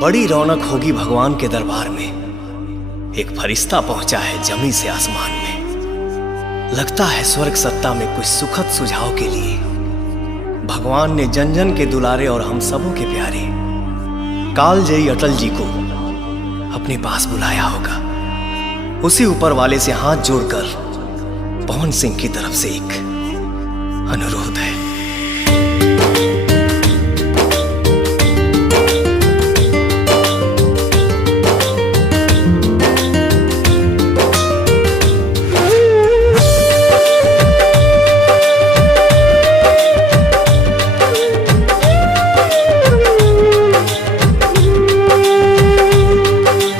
बड़ी रौनक होगी भगवान के दरबार में। एक फरिश्ता पहुंचा है जमी से आसमान में। लगता है स्वर्ग सत्ता में कुछ सुखद सुझाव के लिए भगवान ने जन जन के दुलारे और हम सबों के प्यारे कालजयी अटल जी को अपने पास बुलाया होगा। उसी ऊपर वाले से हाथ जोड़कर पवन सिंह की तरफ से एक अनुरोध है।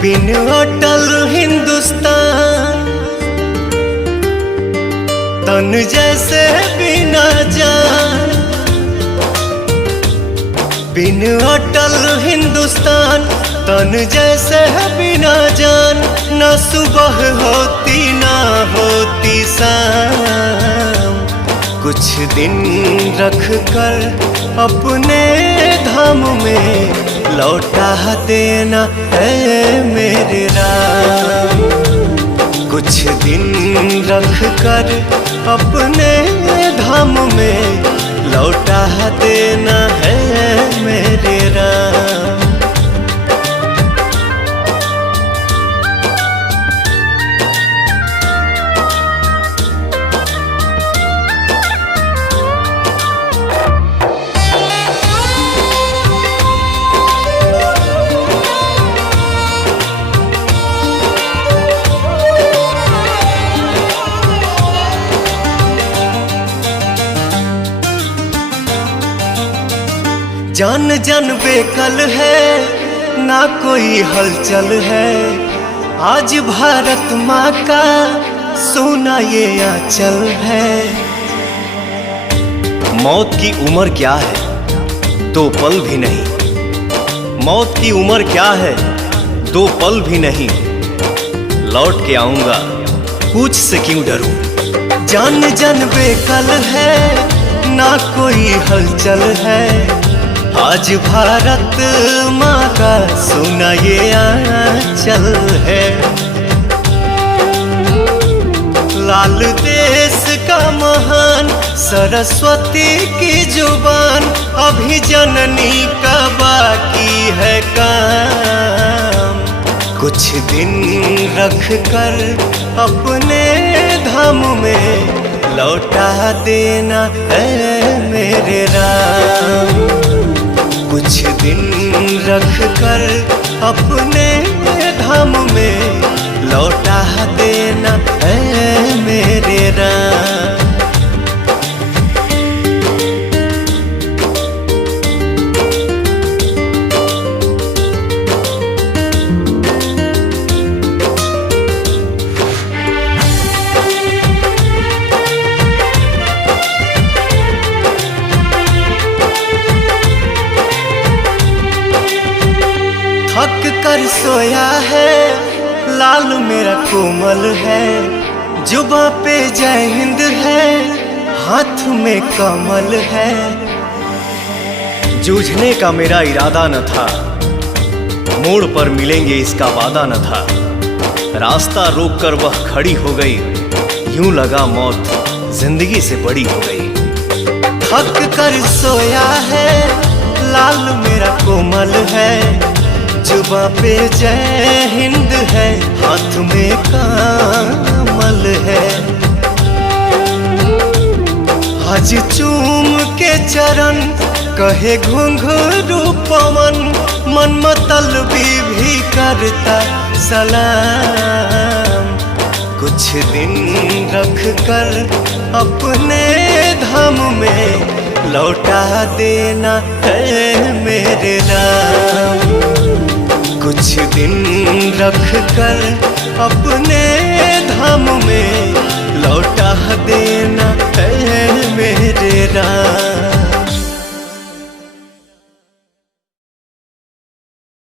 बिन अटल हिंदुस्तान तन जैसे बिना जान। बिन अटल हिंदुस्तान तन जैसे बिना जान। न सुबह होती ना होती शाम। कुछ दिन रख कर अपने धाम में लौटा देना है मेरे राम। कुछ दिन रख कर अपने धाम में लौटा देना है मेरे राम। जान जन बेकल है ना कोई हलचल है। आज भारत माँ का सोना ये आंचल है। मौत की उम्र क्या है 2 पल भी नहीं। मौत की उम्र क्या है 2 पल भी नहीं। लौट के आऊंगा पूछ से क्यों डरूं। जान जन बेकल है ना कोई हलचल है। आज भारत माँ का सोना ये आंचल है। लाल देश का महान सरस्वती की जुबान। अभी जननी का बाकी है काम। कुछ दिन रख कर अपने धाम में लौटा देना है मेरे राम। कुछ दिन रख कर अपने धाम में लौटा देना है मेरे राम। थक कर सोया है लाल मेरा कोमल है। जुबां पे जय हिंद है हाथ में कमल है। जूझने का मेरा इरादा न था। मोड़ पर मिलेंगे इसका वादा न था। रास्ता रोक कर वह खड़ी हो गई। यूं लगा मौत जिंदगी से बड़ी हो गई। थक कर सोया है लाल मेरा कोमल है। जुबां पे जय हिंद है हाथ में कमल है। आज चूम के चरण कहे घुंघरू पवन। मन मतलबी भी करता सलाम। कुछ दिन रख कर अपने धाम में लौटा देना है मेरे राम। कुछ दिन रख कर अपने धाम में लौटा देना है मेरे राम।